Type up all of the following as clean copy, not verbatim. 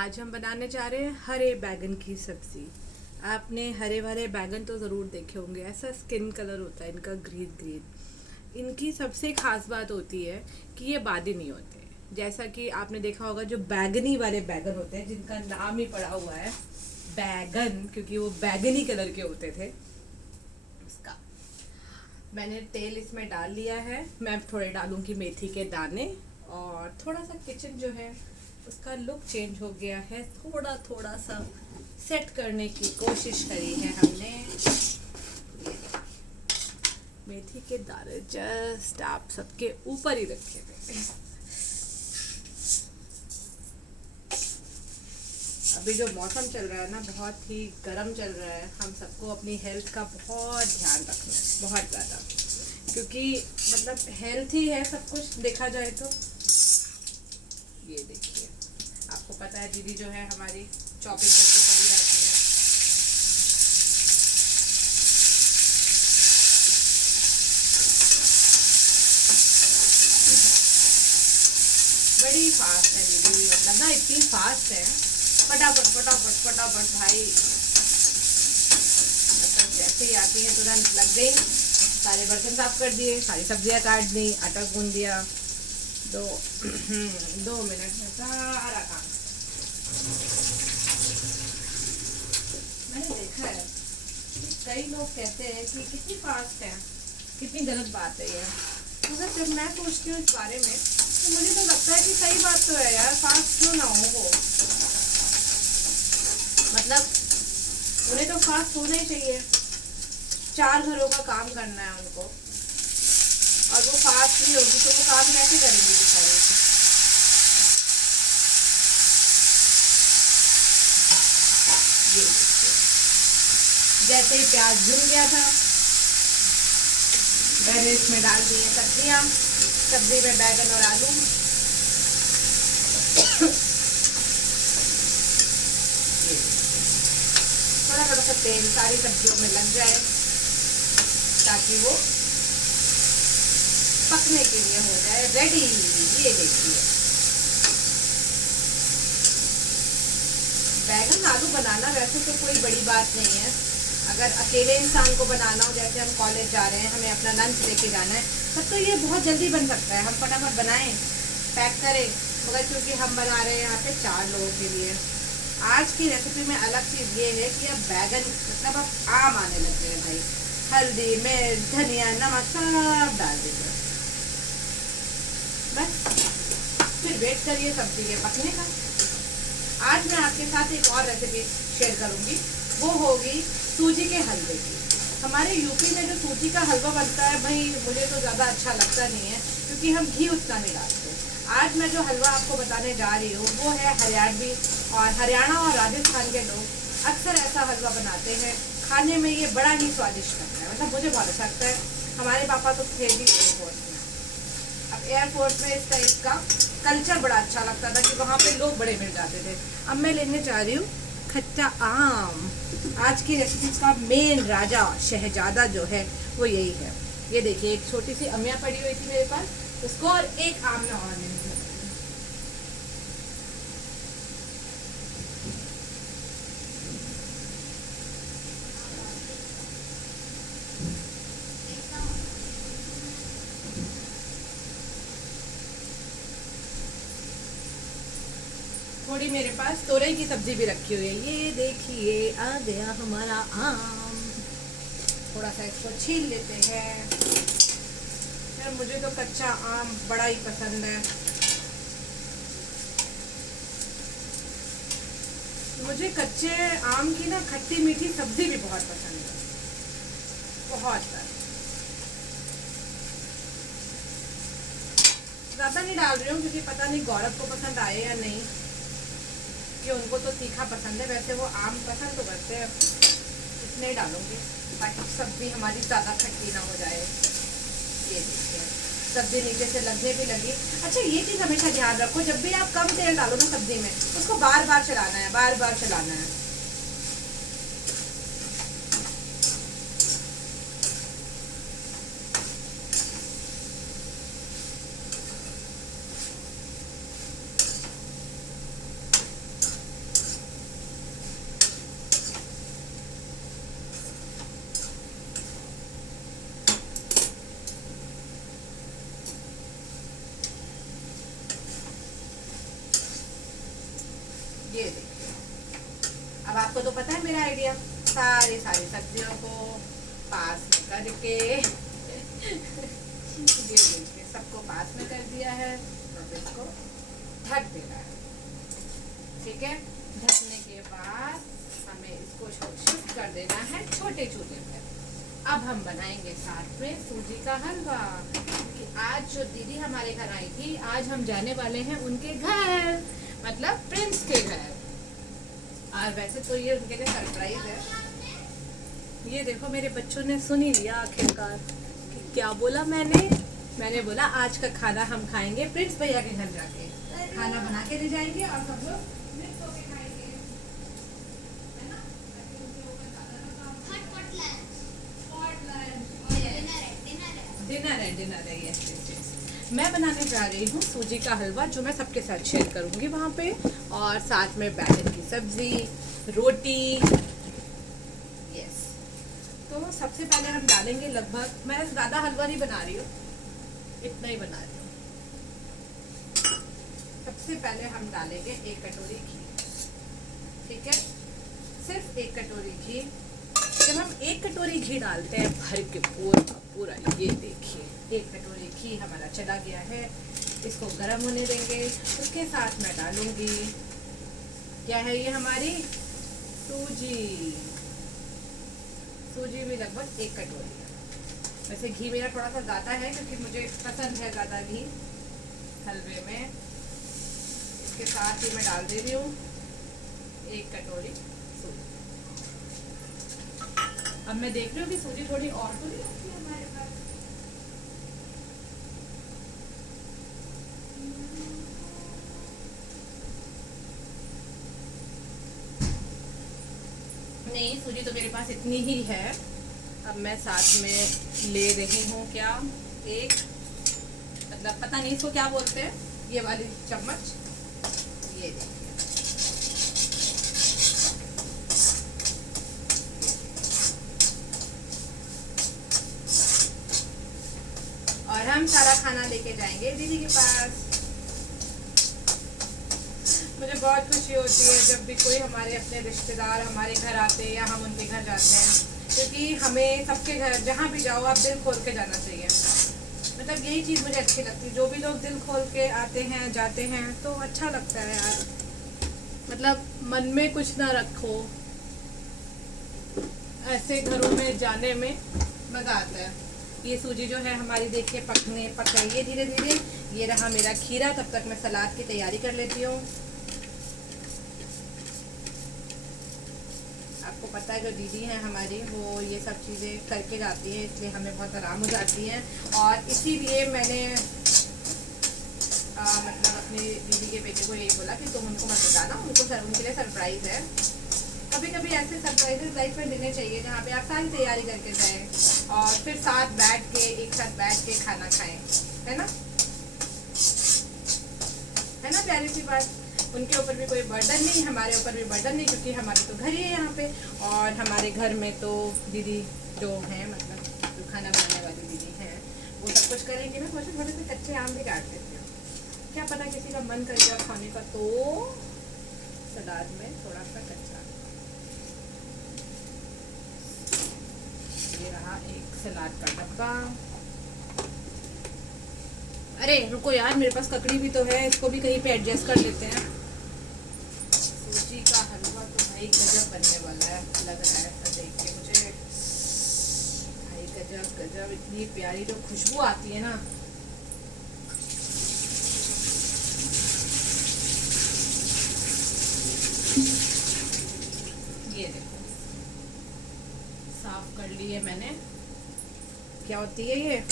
आज हम बनाने जा रहे हैं हरे बैगन की सब्ज़ी। आपने हरे भरे बैगन तो ज़रूर देखे होंगे, ऐसा स्किन कलर होता है इनका, ग्रीन ग्रीन। इनकी सबसे ख़ास बात होती है कि ये बादी नहीं होते। जैसा कि आपने देखा होगा जो बैगनी वाले बैगन होते हैं, जिनका नाम ही पड़ा हुआ है बैगन, क्योंकि वो बैगनी कलर के होते थे। उसका मैंने तेल इसमें डाल लिया है। मैं थोड़े डालूंगी मेथी के दाने, और थोड़ा सा किचन जो है उसका लुक चेंज हो गया है, थोड़ा थोड़ा सा सेट करने की कोशिश करी है हमने। मेथी के दाने जस्ट आप सबके ऊपर ही रखे थे। अभी जो मौसम चल रहा है ना, बहुत ही गर्म चल रहा है। हम सबको अपनी हेल्थ का बहुत ध्यान रखना है, बहुत ज़्यादा, क्योंकि मतलब हेल्थ ही है सब कुछ देखा जाए तो। ये देखिए, आपको पता है दीदी जो है हमारी शॉपिंग करके चली जाती है। बड़ी फास्ट है दीदी, मतलब ना इतनी फास्ट है, फटाफट फटाफट फटाफट भाई, मतलब जैसे ही आती है तुरंत लग गई, सारे बर्तन साफ कर दिए, सारी सब्जियां काट दी, आटा गूंद दिया, 2 मिनट में सारा काम। मैंने देखा है कि कई लोग कहते हैं कि कितनी फास्ट है, कितनी गलत बात है ये। मगर जब मैं सोचती हूँ इस बारे में, तो मुझे तो लगता है कि सही बात तो है यार, फास्ट क्यों ना हो वो। मतलब उन्हें तो फास्ट होना ही चाहिए, 4 घरों का काम करना है उनको, और वो फास्ट नहीं होगी तो वो काम कैसे करेंगे बेचारे। ये जैसे ही प्याज भून गया था, मैंने इसमें डाल दी है सब्जियां। सब्जी में बैगन और आलू, थोड़ा थोड़ा सा तेल सारी सब्जियों में लग जाए ताकि वो पकने के लिए हो जाए रेडी। ये देखिए, बैगन आलू बनाना वैसे तो कोई बड़ी बात नहीं है। अगर अकेले इंसान को बनाना हो, जैसे हम कॉलेज जा रहे हैं, हमें अपना लंच लेके जाना है, तब तो ये बहुत जल्दी बन सकता है, हम फटाफट बनाएं, पैक करें। मगर क्योंकि हम बना रहे हैं यहाँ पे 4 लोगों के लिए, आज की रेसिपी में अलग चीज़ ये है कि अब बैगन मतलब अब आम आने लग गए हैं भाई। हल्दी, मिर्च, धनिया, नमक सब डाल दीजिए, बस फिर वेट करिए सब्जी के पकने का। आज मैं आपके साथ एक और रेसिपी शेयर करूंगी, वो होगी सूजी के हलवे की। हमारे यूपी में जो सूजी का हलवा बनता है भाई, मुझे तो ज़्यादा अच्छा लगता नहीं है, क्योंकि हम घी उतना नहीं डालते। आज मैं जो हलवा आपको बताने जा रही हूँ वो है हरियाणवी, और हरियाणा और राजस्थान के लोग अक्सर ऐसा हलवा बनाते हैं। खाने में ये बड़ा ही स्वादिष्ट लगता है, मतलब मुझे बहुत अच्छा लगता है। हमारे पापा तो थे भी एयरफोर्स में। अब एयरफोर्स में इस टाइप का कल्चर बड़ा अच्छा लगता था कि वहाँ पे लोग बड़े मिल जाते थे। अब मैं लेने जा रही हूँ खट्टा आम। आज की रेसिपी का मेन राजा शहजादा जो है वो यही है। ये देखिए, एक छोटी सी अमिया पड़ी हुई थी मेरे पास, उसको और एक आम में और नहीं। थोड़ी मेरे पास तोरई की सब्जी भी रखी हुई है। ये देखिए, आ गया हमारा आम। थोड़ा सा इसको छील लेते हैं। यार मुझे तो कच्चा आम बड़ा ही पसंद है। मुझे कच्चे आम की ना खट्टी मीठी सब्जी भी बहुत पसंद है, बहुत ज़्यादा नहीं डाल रही हूँ, क्योंकि पता नहीं गौरव को पसंद आए या नहीं, कि उनको तो तीखा पसंद है। वैसे वो आम पसंद तो करते हैं, इसमें डालूंगी ताकि सब्जी हमारी ज़्यादा खट्टी ना हो जाए। ये देखिए, सब्जी नीचे से लगने भी लगी। अच्छा, ये चीज़ हमेशा ध्यान रखो, जब भी आप कम तेल डालो ना सब्जी में, उसको बार बार चलाना है, बार बार चलाना है। ये देखिए, अब आपको तो पता है मेरा आइडिया, सारी सब्जियों को पास में करके ये देखिए सबको पास में कर दिया है, तो इसको ढक देना है। ठीक है, ढकने के बाद हमें इसको शिफ्ट कर देना है छोटे चूल्हे पर। अब हम बनाएंगे साथ में सूजी का हलवा, क्योंकि आज जो दीदी हमारे घर आई थी, आज हम जाने वाले हैं उनके घर, मतलब प्रिंस के घर। और वैसे तो ये उनके लिए सरप्राइज है। ये देखो मेरे बच्चों ने सुन ही लिया आखिरकार। क्या बोला मैंने बोला आज का खाना हम खाएंगे प्रिंस भैया के घर जाके, खाना बना के ले जाएंगे और सब लोग मिक्स होके खाएंगे, है ना? डिनर है ये। मैं बनाने जा रही हूँ सूजी का हलवा, जो मैं सबके साथ शेयर करूँगी वहाँ पे, और साथ में बैगन की सब्जी, रोटी। यस, तो सबसे पहले हम डालेंगे लगभग, मैं ज़्यादा हलवा नहीं बना रही हूँ, इतना ही बना रही हूँ। सबसे पहले हम डालेंगे 1 कटोरी घी। ठीक है, सिर्फ 1 कटोरी घी। जब हम 1 कटोरी घी डालते हैं भर के पूरा, ये देखिए 1 कटोरी घी हमारा चला गया है। इसको गर्म होने देंगे। उसके साथ मैं डालूंगी, क्या है ये हमारी सूजी भी लगभग 1 कटोरी है। वैसे घी मेरा थोड़ा सा ज़्यादा है, क्योंकि मुझे पसंद है ज़्यादा घी हलवे में। इसके साथ ही मैं डाल दे रही हूँ 1 कटोरी सूजी। अब मैं देख रही हूँ कि सूजी थोड़ी और तो नहीं रखी है हमारे पास। नहीं, सूजी तो मेरे पास इतनी ही है। अब मैं साथ में ले रही हूँ क्या, एक, मतलब पता नहीं इसको क्या बोलते हैं, ये वाली चम्मच, ये देखिए। और हम सारा खाना लेके जाएंगे दीदी के पास। मुझे बहुत खुशी होती है जब भी कोई हमारे अपने रिश्तेदार हमारे घर आते हैं या हम उनके घर जाते हैं, क्योंकि हमें सबके घर जहाँ भी जाओ आप दिल खोल के जाना चाहिए। मतलब यही चीज़ मुझे अच्छी लगती है, जो भी लोग दिल खोल के आते हैं जाते हैं तो अच्छा लगता है यार। मतलब मन में कुछ ना रखो, ऐसे घरों में जाने में मज़ा आता है। ये सूजी जो है हमारी देखिए पक रही है धीरे धीरे। ये रहा मेरा खीरा, तब तक मैं सलाद की तैयारी कर लेती हूँ। आपको पता है जो दीदी हैं हमारी, वो ये सब चीज़ें करके जाती हैं, इसलिए हमें बहुत आराम हो जाती है। और इसीलिए मैंने मतलब अपने दीदी के बेटे को यही बोला कि तुम उनको मत बताना, उनके लिए सरप्राइज़ है। कभी कभी ऐसे सरप्राइजेस लाइफ में देने चाहिए जहाँ पे आप सारी तैयारी करके जाएं और फिर एक साथ बैठ के खाना खाएं, है ना? प्यारी सी बात। उनके ऊपर भी कोई बर्डन नहीं, हमारे ऊपर भी बर्डन नहीं, क्योंकि हमारे तो घर ही है यहाँ पे। और हमारे घर में तो दीदी जो हैं, मतलब जो खाना बनाने वाली दीदी हैं, वो सब कुछ करेंगे। मैं सोचा थोड़े से कच्चे आम भी काट देती हूँ, क्या पता किसी का मन कर गया खाने का, तो सलाद में थोड़ा सा कच्चा। ये रहा एक सलाद का डब्बा। अरे रुको यार, मेरे पास ककड़ी भी तो है, इसको भी कहीं पे एडजस्ट कर लेते हैं। सूजी का हलवा तो भाई गजब बनने वाला है, लग रहा है ऐसा देख के मुझे। भाई गजब, इतनी प्यारी जो खुशबू आती है ना। ये देखो साफ कर ली है मैंने। क्या होती है ये,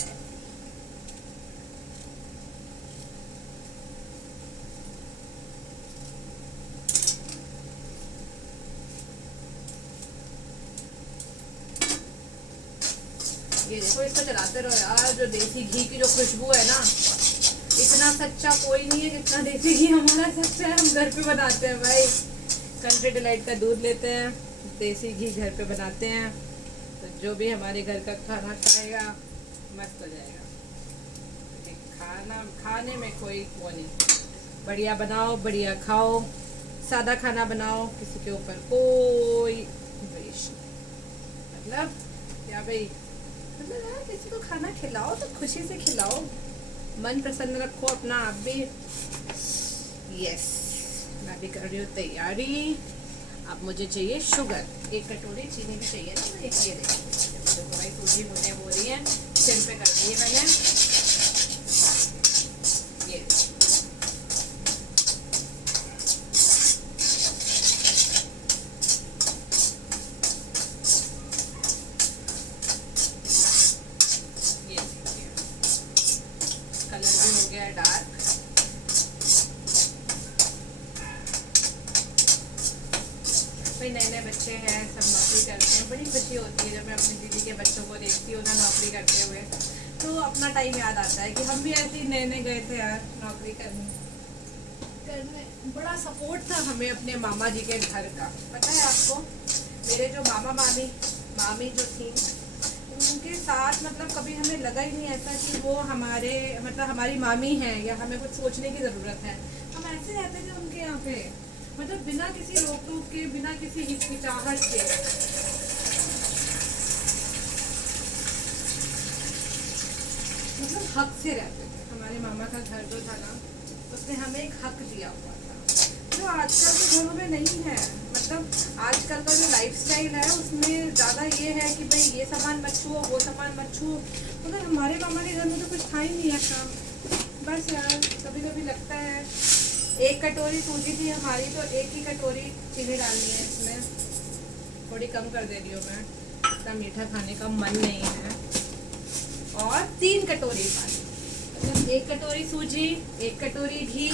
ये देखो, इसको चलाते रहो यार। जो देसी घी की जो खुशबू है ना, इतना सच्चा कोई नहीं है जितना देसी घी हमारा सच्चा है। हम घर पे बनाते हैं भाई, कंट्री डिलाइट का दूध लेते हैं, देसी घी घर पे बनाते हैं, तो जो भी हमारे घर का खाना खाएगा मस्त हो जाएगा। खाने में कोई वो नहीं, बढ़िया बनाओ, बढ़िया खाओ, सादा खाना बनाओ, किसी के ऊपर कोई द्वेष नहीं। मतलब क्या भाई, मतलब यार किसी को खाना खिलाओ तो खुशी से खिलाओ, मन प्रसन्न रखो अपना आप भी। यस, मैं भी कर रही हूँ तैयारी। अब मुझे चाहिए शुगर, 1 कटोरी चीनी भी चाहिए ना। एक ये देखो भाई, सूजी मुझे हो रही है, सिम पे कर दी है मैंने। ये कलर भी हो गया है डार्क। भाई नए नए बच्चे हैं, सब नौकरी करते हैं, बड़ी खुशी होती है जब मैं अपनी दीदी के बच्चों को देखती हूँ ना नौकरी करते हुए, तो अपना टाइम याद आता है कि हम भी ऐसे ही नए नए गए थे यार नौकरी करने। बड़ा सपोर्ट था हमें अपने मामा जी के घर का। पता है आपको, मेरे जो मामा मामी जो थी, उनके साथ मतलब कभी हमें लगा ही नहीं ऐसा कि वो हमारे मतलब हमारी मामी हैं या हमें कुछ सोचने की ज़रूरत है। हम ऐसे रहते थे उनके यहाँ पे, मतलब बिना किसी रोक टोक के, बिना किसी हिचकिचाहट के। मतलब हक से रहते थे। हमारे मामा का घर जो था ना, उसने हमें एक हक दिया हुआ था जो आजकल के घरों में नहीं है। मतलब आजकल का जो लाइफस्टाइल है उसमें ज़्यादा ये है कि भाई ये सामान मत छुओ, वो सामान मत छुओ। मगर हमारे मामा के घर में तो कुछ था ही नहीं ऐसा। बस यार कभी कभी लगता है, 1 कटोरी सूजी थी हमारी, तो 1 ही कटोरी चीनी डालनी है इसमें। थोड़ी कम कर दे रही हूँ मैं, इतना मीठा खाने का मन नहीं है। और 3 कटोरी पानी, मतलब 1 कटोरी सूजी, 1 कटोरी घी,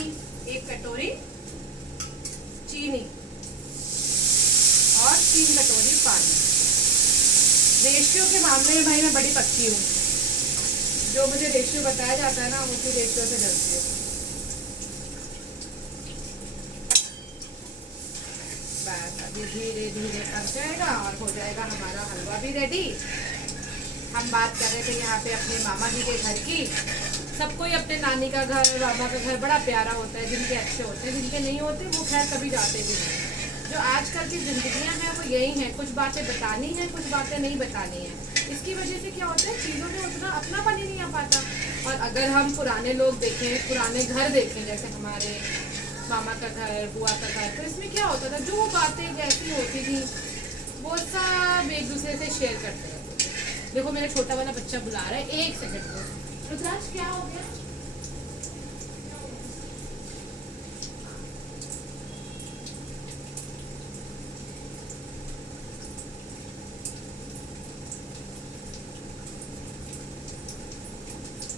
1 कटोरी चीनी और 3 कटोरी पानी। रेशियो के मामले में भाई मैं बड़ी पक्की हूँ, जो मुझे रेशियो बताया जाता है ना उसी रेशियो से चलती हूँ। बस अभी धीरे धीरे पक जाएगा और हो जाएगा हमारा हलवा भी रेडी। हम बात कर रहे थे यहाँ पे अपने मामा जी के घर की। सबको ही अपने नानी का घर, मामा का घर बड़ा प्यारा होता है। जिनके अच्छे होते हैं, जिनके नहीं होते वो खैर कभी जाते भी नहीं। जो आजकल की जिंदगियां हैं वो यही हैं, कुछ बातें बतानी हैं, कुछ बातें नहीं बतानी हैं। इसकी वजह से क्या होता है, चीज़ों में उतना अपनापन ही नहीं आ पाता। और अगर हम पुराने लोग देखें, पुराने घर देखें, जैसे हमारे मामा का घर, बुआ का घर, तो इसमें क्या होता था, जो बातें जैसी होती थी वो सब एक दूसरे से शेयर करते रहते थे। देखो मेरा छोटा वाला बच्चा बुला रहा है, 1 सेकंड को। रुद्राक्ष क्या हो गया?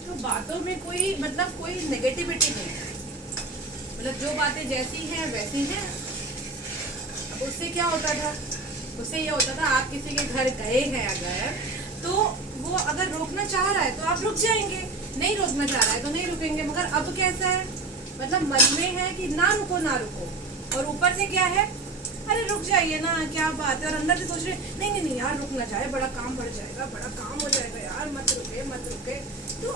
तो बातों में कोई मतलब कोई नेगेटिविटी नहीं है, मतलब जो बातें जैसी हैं वैसी हैं। अब उससे क्या होता था, उससे ये होता था आप किसी के घर गए हैं अगर, तो वो अगर रोकना चाह रहा है तो आप रुक जाएंगे, नहीं रोकना चाह रहा है तो नहीं रुकेंगे। मगर अब कैसा है, मतलब मन में है कि ना रुको ना रुको, और ऊपर से क्या है, अरे रुक जाइए ना, क्या बात है। और अंदर से सोच रहे नहीं नहीं नहीं यार, रुक ना जाए, बड़ा काम बढ़ जाएगा, बड़ा काम हो जाएगा यार, मत रुके मत रुके। तो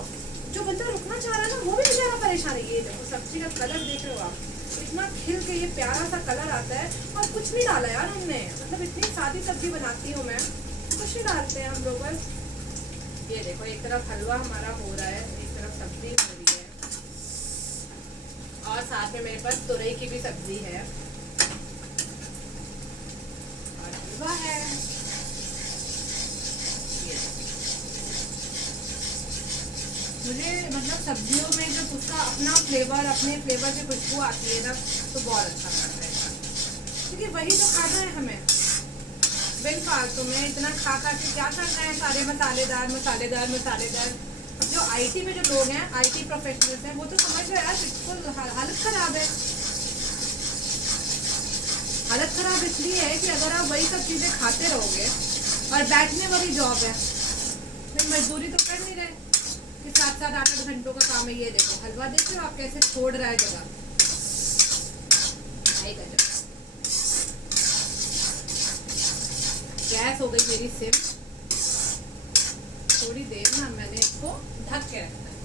जो बंदा रुकना चाह रहा है ना वो भी बेचारा परेशान है। ये देखो सब्जी का कलर देख रहे हो आप, इतना खिल के ये प्यारा सा कलर आता है, और कुछ नहीं डाला यार हमने। मतलब इतनी सादी सब्जी बनाती हूँ मैं, कुछ नहीं डालते हैं हम लोग। बस ये देखो, एक तरफ हलवा हमारा हो रहा है, एक तरफ सब्जी हो रही है, और साथ में मेरे पास तुरई की भी सब्जी है और हलवा है। मुझे मतलब सब्जियों में जब उसका अपना फ्लेवर, अपने फ्लेवर की खुशबू आती है ना, तो बहुत अच्छा लगता है, क्योंकि वही तो खाना है हमें। बेफालतू में इतना खा खा के क्या करना है, सारे मसालेदार मसालेदार मसालेदार। अब जो आईटी में जो लोग हैं, आईटी प्रोफेशनल्स हैं, वो तो समझ रहे यार बिल्कुल हालत खराब है। हालत खराब इसलिए है कि अगर आप वही सब चीज़ें खाते रहोगे, और बैठने वाली जॉब है, फिर मजदूरी तो कर नहीं रहे कि 7-7 8-8 घंटों का काम है। ये देखो हलवा देख रहे हो आप कैसे छोड़ रहा है जगह, गैस हो गई मेरी सिम। थोड़ी देर ना मैंने इसको ढक के रखना है,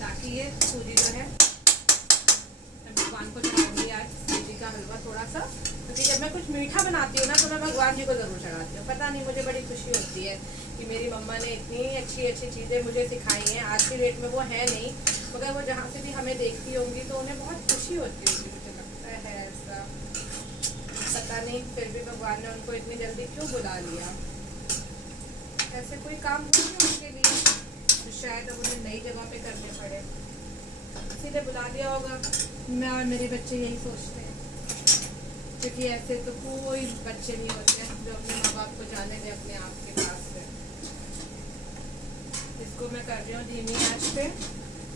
ताकि ये सूजी जो है भगवान को चढ़ाऊंगी आज सूजी का हलवा। थोड़ा सा, क्योंकि जब मैं कुछ मीठा बनाती हूँ ना तो मैं भगवान जी को ज़रूर चढ़ाती हूँ। पता नहीं मुझे बड़ी खुशी होती है कि मेरी मम्मा ने इतनी अच्छी अच्छी चीज़ें मुझे सिखाई हैं। आज की डेट में वो है नहीं, मगर वो जहाँ से भी हमें देखती होंगी तो उन्हें बहुत खुशी होती होगी, मुझे लगता है ऐसा। पता नहीं फिर भी भगवान ने उनको इतनी जल्दी क्यों बुला लिया। ऐसे कोई काम नहीं उनके लिए तो शायद अब उन्हें नई जगह पे करने पड़े, इसीलिए बुला लिया होगा। मैं और मेरे बच्चे यही सोचते हैं, क्योंकि ऐसे तो कोई बच्चे नहीं होते जो अपने माँ बाप को जाने दें अपने आप के पास से। इसको मैं कर रही हूँ धीमी आंच पे,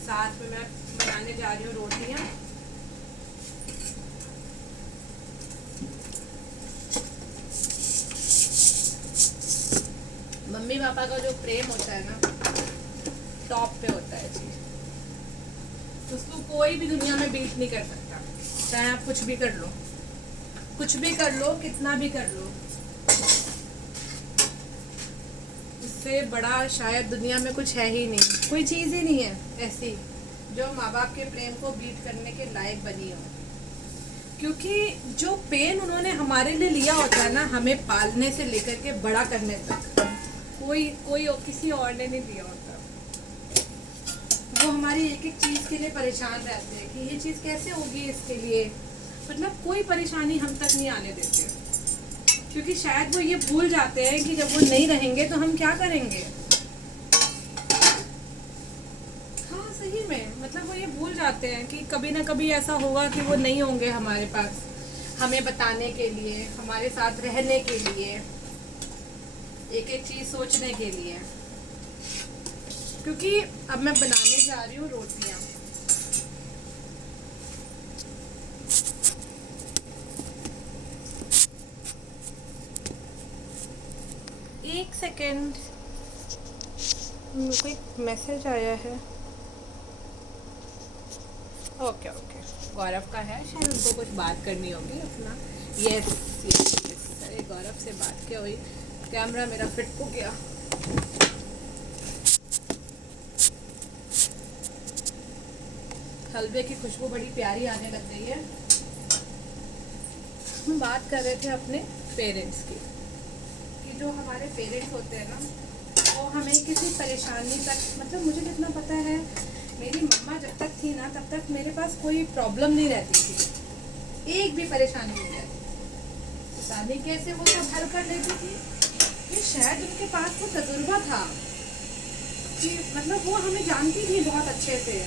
साथ में मैं बनाने जा रही हूँ रोटियाँ। मम्मी पापा का जो प्रेम होता है ना, टॉप पे होता है चीज, उसको कोई भी दुनिया में बीट नहीं कर सकता। चाहे आप कुछ भी कर लो, कुछ भी कर लो, कितना भी कर लो, इससे बड़ा शायद दुनिया में कुछ है ही नहीं। कोई चीज़ ही नहीं है ऐसी जो माँ बाप के प्रेम को बीट करने के लायक बनी हो। क्योंकि जो पेन उन्होंने हमारे लिए लिया होता है ना, हमें पालने से लेकर के बड़ा करने तक, कोई किसी और ने नहीं दिया होता। वो हमारी एक एक चीज़ के लिए परेशान रहते हैं कि ये चीज़ कैसे होगी इसके लिए, मतलब कोई परेशानी हम तक नहीं आने देते, क्योंकि शायद वो ये भूल जाते हैं कि जब वो नहीं रहेंगे तो हम क्या करेंगे। हाँ सही में, मतलब वो ये भूल जाते हैं कि कभी ना कभी ऐसा होगा कि वो नहीं होंगे हमारे पास, हमें बताने के लिए, हमारे साथ रहने के लिए, एक एक चीज़ सोचने के लिए। क्योंकि अब मैं बनाने जा रही हूँ रोटियाँ। एक सेकेंड, कोई मैसेज आया है। ओके ओके, गौरव का है शायद, उनको कुछ बात करनी होगी अपना। यस यस यस, अरे गौरव से बात क्या हुई, कैमरा मेरा फिट हो गया। हलवे की खुशबू बड़ी प्यारी आने लग गई है। हम बात कर रहे थे अपने पेरेंट्स की, कि जो हमारे पेरेंट्स होते हैं ना, वो हमें किसी परेशानी तक, मतलब मुझे जितना पता है, मेरी मम्मा जब तक थी ना तब तक मेरे पास कोई प्रॉब्लम नहीं रहती थी, एक भी परेशानी नहीं रहती। पता नहीं कैसे वो सब हल कर लेती थी, कि शायद उनके पास वो तजुर्बा था कि मतलब वो हमें जानती थी बहुत अच्छे से।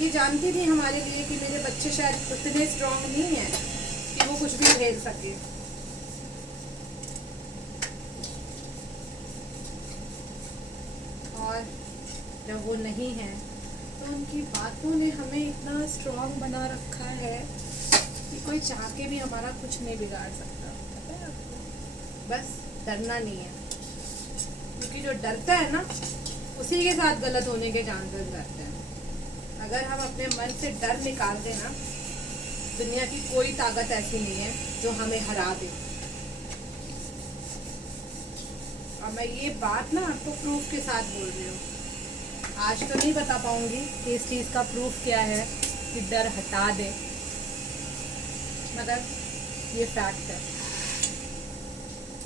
ये जानती थी हमारे लिए कि मेरे बच्चे शायद उतने स्ट्रांग नहीं हैं कि वो कुछ भी झेल सके। और जब वो नहीं है तो उनकी बातों ने हमें इतना स्ट्रांग बना रखा है कि कोई चाह के भी हमारा कुछ नहीं बिगाड़ सकता। पता है आपको, बस डरना नहीं है, क्योंकि जो डरता है ना उसी के साथ गलत होने के चांसेस रहते हैं। अगर हम अपने मन से डर निकाल दें ना, दुनिया की कोई ताकत ऐसी नहीं है जो हमें हरा दे। और मैं ये बात ना आपको प्रूफ के साथ बोल रही हूँ। आज तो नहीं बता पाऊंगी कि इस चीज़ का प्रूफ क्या है कि डर हटा दे, मगर ये फैक्ट है,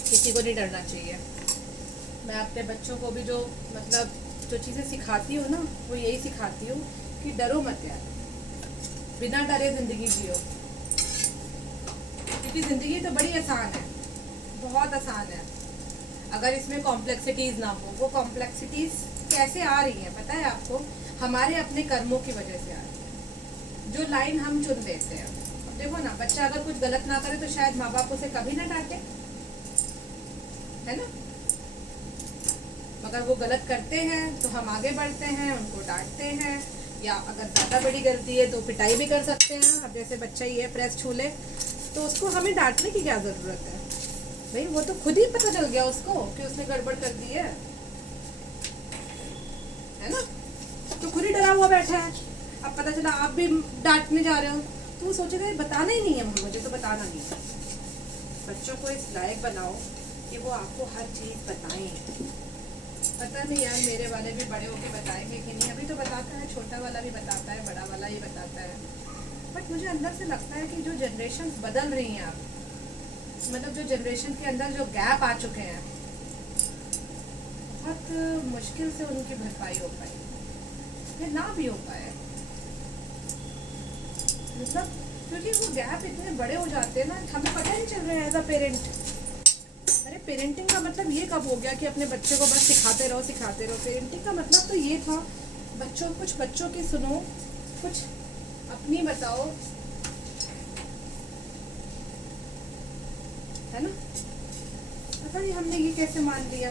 किसी को नहीं डरना चाहिए। मैं अपने बच्चों को भी जो मतलब जो चीज़ें सिखाती हूँ ना, वो यही सिखाती हूँ कि डरो मत यार, बिना डरे ज़िंदगी जियो। क्योंकि ज़िंदगी तो बड़ी आसान है, बहुत आसान है, अगर इसमें कॉम्प्लेक्सिटीज़ ना हो। वो कॉम्प्लेक्सिटीज़ कैसे आ रही हैं पता है आपको? हमारे अपने कर्मों की वजह से आ रही है, जो लाइन हम चुन देते हैं। अब देखो ना, बच्चा अगर कुछ गलत ना करे तो शायद माँ बाप उसे कभी ना डांटे, है ना, मगर वो गलत करते हैं तो हम आगे बढ़ते हैं, उनको डांटते हैं, या अगर ज़्यादा बड़ी गलती है तो पिटाई भी कर सकते हैं। अब जैसे बच्चा ही है, प्रेस छू ले तो उसको हमें डांटने की क्या ज़रूरत है भाई, वो तो खुद ही पता चल गया उसको कि उसने गड़बड़ कर दी है ना, तो खुद ही डरा हुआ बैठा है। अब पता चला आप भी डांटने जा रहे हो तो वो सोचेगा ये बताना ही नहीं है, मुझे तो बताना नहीं है। बच्चों को इस लायक बनाओ कि वो आपको हर चीज़ बताएं। पता नहीं यार, मेरे वाले भी बड़े होके बताएंगे कि नहीं। अभी तो बताता है, छोटा वाला भी बताता है, बड़ा वाला ही बताता है। बट मुझे अंदर से लगता है कि जो जनरेशन बदल रही हैं अब, मतलब जो जनरेशन के अंदर जो गैप आ चुके हैं, बहुत मुश्किल से उनकी भरपाई हो पाई, या ना भी हो पाए, मतलब क्योंकि वो गैप इतने बड़े हो जाते हैं ना, हमें पता ही नहीं चल रहा है एज अ पेरेंट। अरे पेरेंटिंग का मतलब ये कब हो गया कि अपने बच्चे को बस सिखाते रहो सिखाते रहो। पेरेंटिंग का मतलब तो ये था, कुछ बच्चों की सुनो, कुछ अपनी बताओ, है ना। पता नहीं हमने ये कैसे मान लिया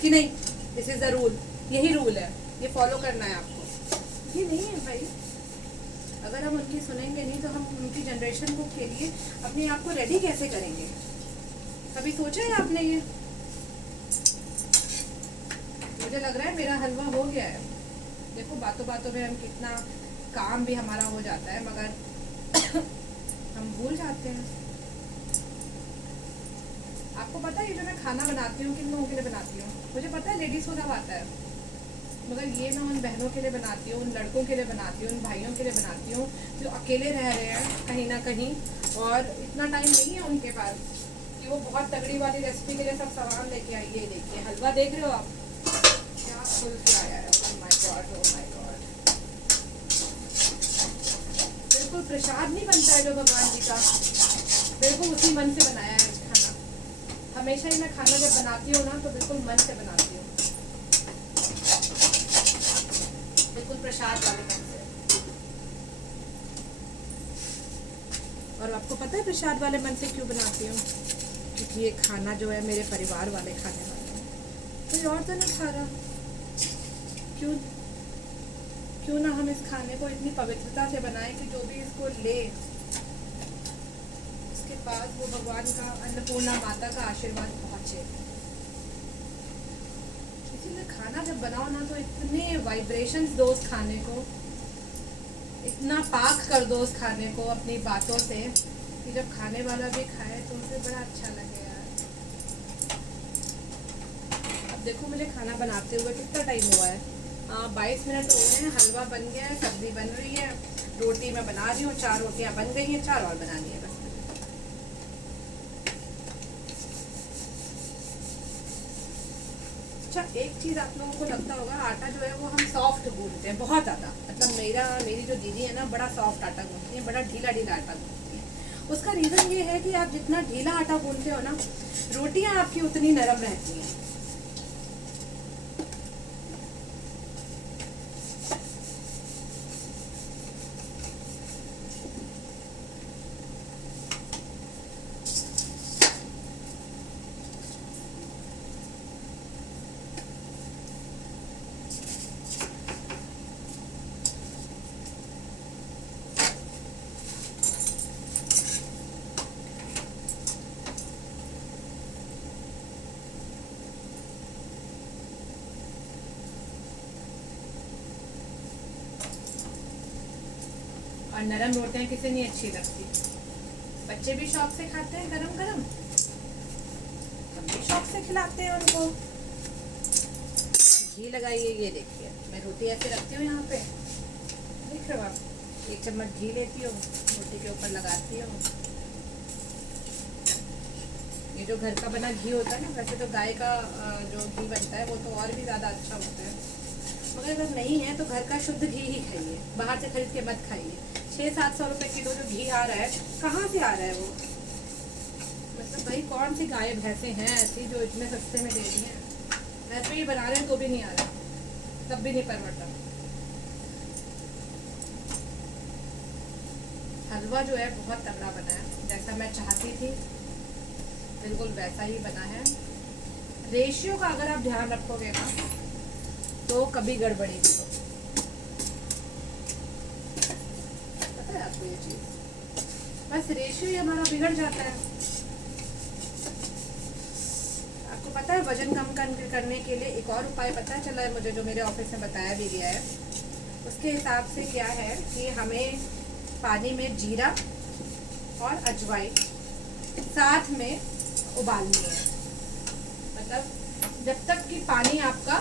कि नहीं दिस इज द रूल, यही रूल है, ये फॉलो करना है आपको। ये नहीं है भाई। अगर हम उनकी सुनेंगे नहीं तो हम उनकी जनरेशन को के लिए अपने आप को रेडी कैसे करेंगे? कभी सोचा है आपने ये? मुझे लग रहा है मेरा हलवा हो गया है। देखो बातों बातों में हम कितना काम भी हमारा हो जाता है, मगर हम भूल जाते हैं। आपको पता है ये जो मैं खाना बनाती हूँ किन लोगों के लिए बनाती हूँ? मुझे पता है लेडीज को सब आता है, मगर ये मैं उन बहनों के लिए बनाती हूँ, उन लड़कों के लिए बनाती हूँ, उन भाइयों के लिए बनाती हूँ जो अकेले रह रहे हैं कहीं ना कहीं, और इतना टाइम नहीं है उनके पास कि वो बहुत तगड़ी वाली रेसिपी के लिए सब सामान लेके आए। ये देखिए हलवा देख रहे हो आप, क्या फुल के आया है। Oh my God, oh my God. बिल्कुल प्रसाद नहीं बनता है जो भगवान जी का, बिल्कुल उसी मन से बनाया है खाना। हमेशा ही मैं खाना जब बनाती हूँ ना तो बिल्कुल मन से बनाती हूँ, बिल्कुल प्रसाद वाले मन से। और आपको पता है प्रसाद वाले मन से क्यों बनाती हूँ? क्योंकि ये खाना जो है मेरे परिवार वाले खाने वाले हैं, कोई और तो नहीं खा रहा। क्यों ना हम इस खाने को इतनी पवित्रता से बनाएं कि जो भी इसको ले उसके पास वो भगवान का, अन्नपूर्णा माता का आशीर्वाद पहुंचे। इसीलिए खाना जब बनाओ ना तो इतने वाइब्रेशंस दो उस खाने को, इतना पाक कर दो उस खाने को अपनी बातों से कि जब खाने वाला भी खाए तो उसे बड़ा अच्छा लगे यार। अब देखो मुझे खाना बनाते हुए कितना टाइम हुआ है, 22 मिनट हो गए हैं। हलवा बन गया है, सब्जी बन रही है, रोटी मैं बना रही हूँ, 4 रोटियाँ बन गई हैं, 4 और बनानी है बस। अच्छा एक चीज़ आप लोगों को लगता होगा, आटा जो है वो हम सॉफ्ट गूंथते हैं बहुत ज़्यादा, मतलब मेरी जो दीदी है ना बड़ा सॉफ्ट आटा गूंथती है, बड़ा ढीला ढीला आटा गूंथती है। उसका रीज़न ये है कि आप जितना ढीला आटा गूंथते हो ना, रोटियां आपकी उतनी नरम रहती हैं। और नरम रोटियां किसे नहीं अच्छी लगती? बच्चे भी शौक से खाते हैं गरम गरम, हम भी शौक से खिलाते हैं उनको। घी लगाइए, ये देखिए मैं रोटी ऐसे रखती हूँ यहाँ पे, देख रहे हो आप, 1 चम्मच घी लेती हूँ, रोटी के ऊपर लगाती हूँ। ये जो घर का बना घी होता है ना, वैसे तो गाय का जो घी बनता है वो तो और भी ज़्यादा अच्छा होता है, मगर अगर नहीं है तो घर का शुद्ध घी ही खाइए, बाहर से खरीद के मत खाइए। 600-700 रुपये किलो जो घी आ रहा है, कहाँ से आ रहा है वो? मतलब भाई कौन सी गाय भैंसे हैं ऐसी जो इतने सस्ते में दे रही हैं? वैसे ही बना रहे हैं तो भी नहीं आ रहा, तब भी नहीं परवड़ता। हलवा जो है बहुत तगड़ा बना है, जैसा मैं चाहती थी बिल्कुल वैसा ही बना है। रेशियो का अगर आप ध्यान रखोगे ना तो कभी गड़बड़ी नहीं होगी, पता है आपको ये चीज़? बस रेशियो ही हमारा बिगड़ जाता है। आपको पता है वजन कम करने के लिए एक और उपाय पता चला है मुझे, जो मेरे ऑफिस में बताया भी गया है। उसके हिसाब से क्या है कि हमें पानी में जीरा और अजवाइन साथ में उबालनी है, मतलब जब तक कि पानी आपका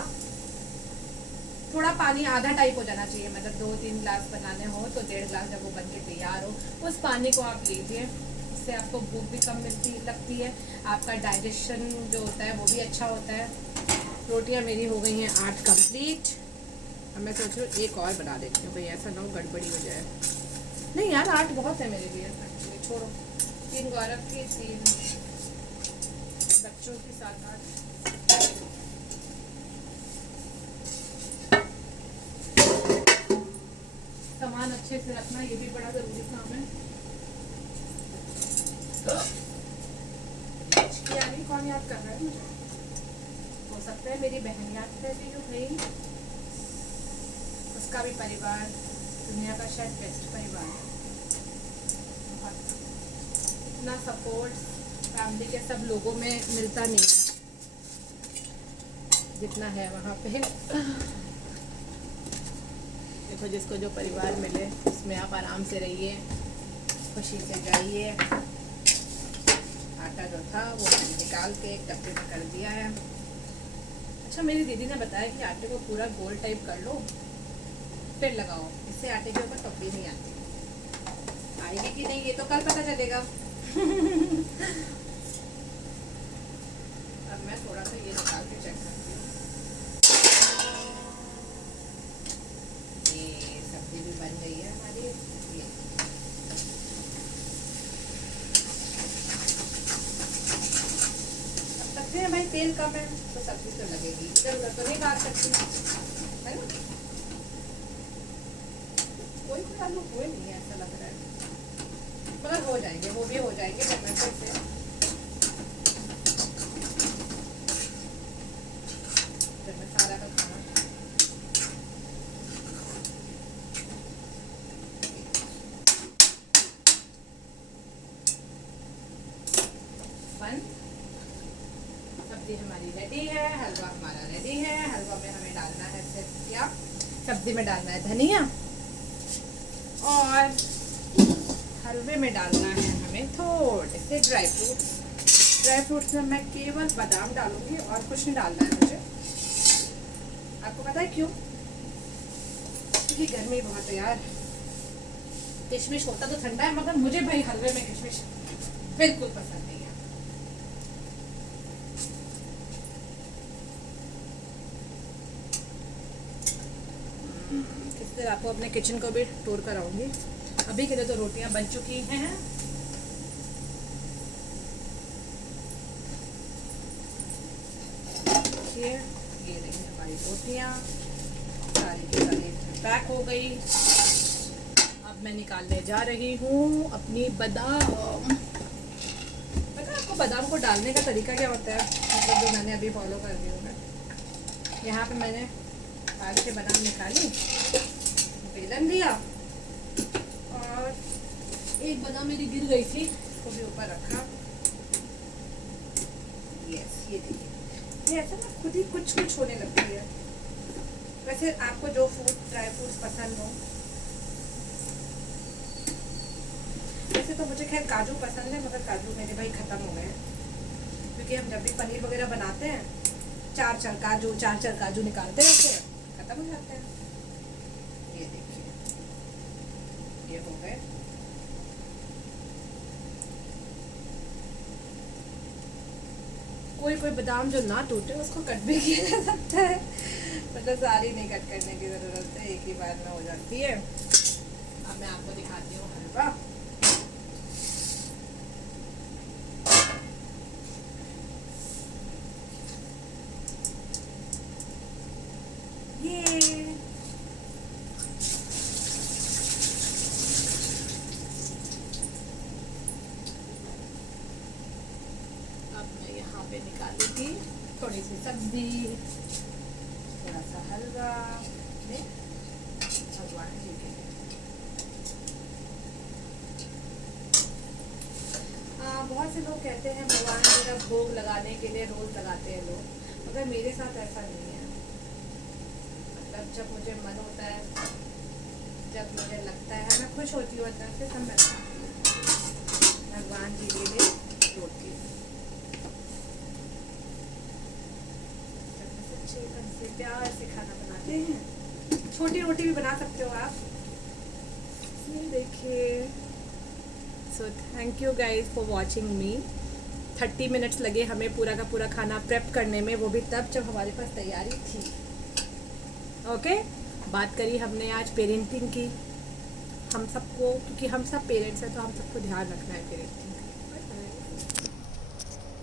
थोड़ा पानी आधा टाइप हो जाना चाहिए, मतलब 2-3 ग्लास बनाने हो तो 1.5 ग्लास जब वो बन के तैयार हो उस पानी को आप लीजिए। इससे आपको भूख भी कम लगती है, आपका डाइजेशन जो होता है वो भी अच्छा होता है। रोटियां मेरी हो गई हैं 8 कंप्लीट। अब मैं सोच रही हूँ एक और बना देती हूँ, भाई ऐसा ना हो गड़बड़ी हो जाए। नहीं यार 8 बहुत है मेरे लिए एक्चुअली, छोड़ो। 3 गौरव की, 3 बच्चों की, 7-8। सामान अच्छे से रखना ये भी बड़ा जरूरी काम है। यानी कौन याद कर रहा है मुझे? हो सकता है मेरी बहन याद कर रही हो भाई। उसका भी परिवार दुनिया का शायद बेस्ट परिवार है। इतना सपोर्ट फैमिली के सब लोगों में मिलता नहीं है जितना है वहाँ पे। देखो जिसको जो परिवार मिले उसमें आप आराम से रहिए, खुशी से जाइए। आटा जो था वो मैंने निकाल के एक डब्बे में कर दिया है। अच्छा मेरी दीदी ने बताया कि आटे को पूरा गोल टाइप कर लो फिर लगाओ, इससे आटे के ऊपर टपली नहीं आती। आएगी कि नहीं ये तो कल पता चलेगा। अब मैं थोड़ा सा ये निकाल के चेक करती हूँ। ये सब्जी भी बन गई है हमारी। ये सब्जी में भाई तेल कम है तो सब्जी तो लगेगी, इधर उधर तो नहीं काट सकती है ना। कोई आलू हुए नहीं है ऐसा लग रहा है, मगर हो जाएंगे, वो भी हो जाएंगे टमाटर से। फिर मैं सारा का खाना बंद। सब्जी हमारी रेडी है, हलवा हमारा रेडी है। हलवा में हमें डालना है सिर्फ क्या, सब्जी में डालना है धनिया और हलवे में डालना है हमें थोड़े से ड्राई फ्रूट्स। ड्राई फ्रूट्स में मैं केवल बादाम डालूंगी और कुछ नहीं डालना है मुझे। आपको पता है क्यों? क्योंकि गर्मी बहुत है यार। किशमिश होता तो ठंडा है, मगर मुझे भाई हलवे में किशमिश बिल्कुल पसंद नहीं है। फिर आपको अपने किचन को भी टूर कराऊंगी। अभी के लिए तो रोटियां बन चुकी हैं। ये देखिए हमारी रोटियां सारी की सारी पैक हो गई। अब मैं निकालने जा रही हूँ अपनी बादाम। पता है आपको बादाम को डालने का तरीका क्या होता है, मतलब जो मैंने अभी फॉलो कर रही हूँ मैं। यहाँ पे मैंने आग से बादाम निकाली, बेलन लिया और एक बादाम मेरी गिर गई थी उसको भी ऊपर रखा। यस ये देखिए, ये ऐसा ना खुद ही कुछ कुछ होने लगती है। वैसे आपको जो ड्राई फ्रूट्स पसंद हो, वैसे तो मुझे खैर काजू पसंद है, मगर काजू मेरे भाई ख़त्म हो गए क्योंकि हम जब भी पनीर वगैरह बनाते हैं 4 काजू निकालते रहते हैं, ख़त्म हो जाते हैं। ये देखिए ये हो गए। कोई बादाम जो ना टूटे उसको कट भी किया जा सकता है, मतलब सारी नहीं कट करने की ज़रूरत है, एक ही बार में हो जाती है। अब मैं आपको दिखाती हूँ हलवा। पे निकालूंगी थोड़ी सी सब्जी, थोड़ा सा हलवा में भगवान जी के लिए। बहुत से लोग कहते हैं भगवान जी का भोग लगाने के लिए रोज लगाते हैं लोग, मगर मेरे साथ ऐसा नहीं है। मतलब जब मुझे मन होता है, जब मुझे लगता है, मैं खुश होती हूँ अंदर से, तब मैं भगवान जी के लिए रोटी से प्यार से खाना बनाते हैं। छोटी रोटी भी बना सकते हो आप। ये देखिए। So thank you guys for watching me. 30 minutes लगे हमें पूरा का पूरा खाना प्रेप करने में, वो भी तब जब हमारे पास तैयारी थी। ओके, बात करी हमने आज पेरेंटिंग की। हम सबको, क्योंकि हम सब पेरेंट्स हैं तो हम सबको ध्यान रखना है पेरेंटिंग का।